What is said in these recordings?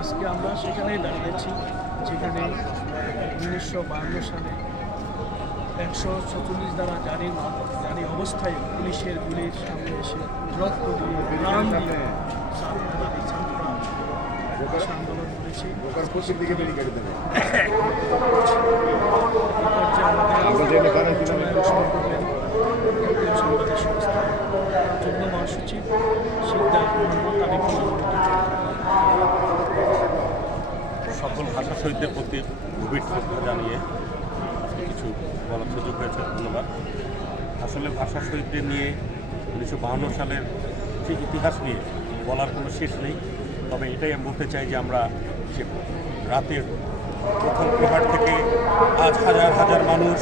আজকে আমরা সেখানেই দাঁড়িয়েছি যেখানে 1952 সালে 146 দ্বারা জারি অবস্থায় পুলিশের গুলির সামনে এসে রক্ত দিয়ে প্রাণ দিয়ে আন্দোলন করেছি। সাংবাদিক সংস্থা যুগ্ম মহাসচিব সিদ্ধার্থ সকল ভাষা শহীদদের প্রতি গভীর শ্রদ্ধা জানিয়ে কিছু বলার সুযোগ হয়েছে, ধন্যবাদ। আসলে ভাষা শহীদদের নিয়ে 1952 সালের যে ইতিহাস নিয়ে বলার কোনো শেষ নেই। তবে এটাই আমি বলতে চাই যে আমরা যে রাতের প্রথম প্রহার থেকে আজ হাজার হাজার মানুষ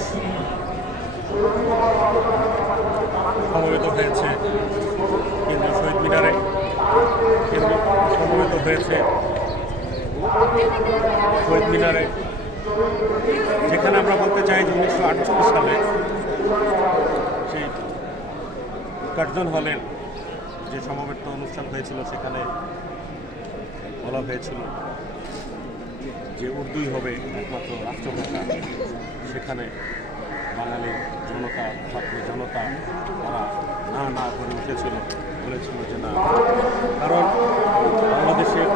সমবেত হয়েছে কেন্দ্রীয় শহীদ মিনারে, সমবেত হয়েছে শহীদ মিনারে, যেখানে আমরা বলতে চাই যে 1948 সালে সেই কার্জন হলের যে সমবেত অনুষ্ঠান হয়েছিল সেখানে বলা হয়েছিল যে উর্দুই হবে একমাত্র রাষ্ট্রভাষা। সেখানে বাঙালি জনতা, ছাত্র জনতা তারা না না করে উঠেছিল, বলেছিল যে না, কারণ বাংলাদেশের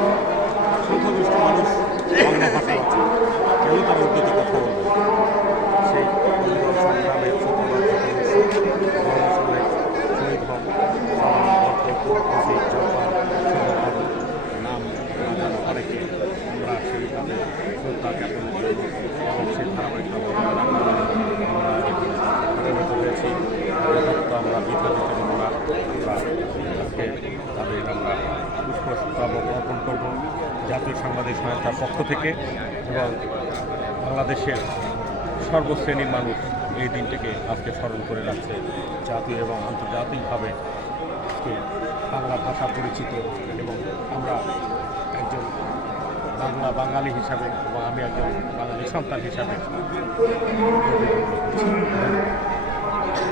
সংখ্যাগরিষ্ঠ মানুষ বাংলা ভাষা আছে, কেউ তার উর্দুতে কথা বলবে। সেই সংগ্রামের শহীদ হন নাম অনেকে, আমরা সেইভাবে শ্রদ্ধা জ্ঞাপনের জন্য এবং সেই ধারাবাহিকতা পরিণত হয়েছি। আমরা বৃদ্ধা দিতে পারবো না, আমরা আজকে তাদের আমরা পুষ্পস্তবক অর্পণ করব জাতীয় সাংবাদিক সংস্থার পক্ষ থেকে। এবং বাংলাদেশের সর্বশ্রেণীর মানুষ এই দিনটিকে আজকে স্মরণ করে রাখছে। জাতীয় এবং আন্তর্জাতিকভাবে বাংলা ভাষা পরিচিত, এবং আমরা একজন বাঙালি হিসাবে এবং আমি একজন বাঙালি সন্তান হিসাবে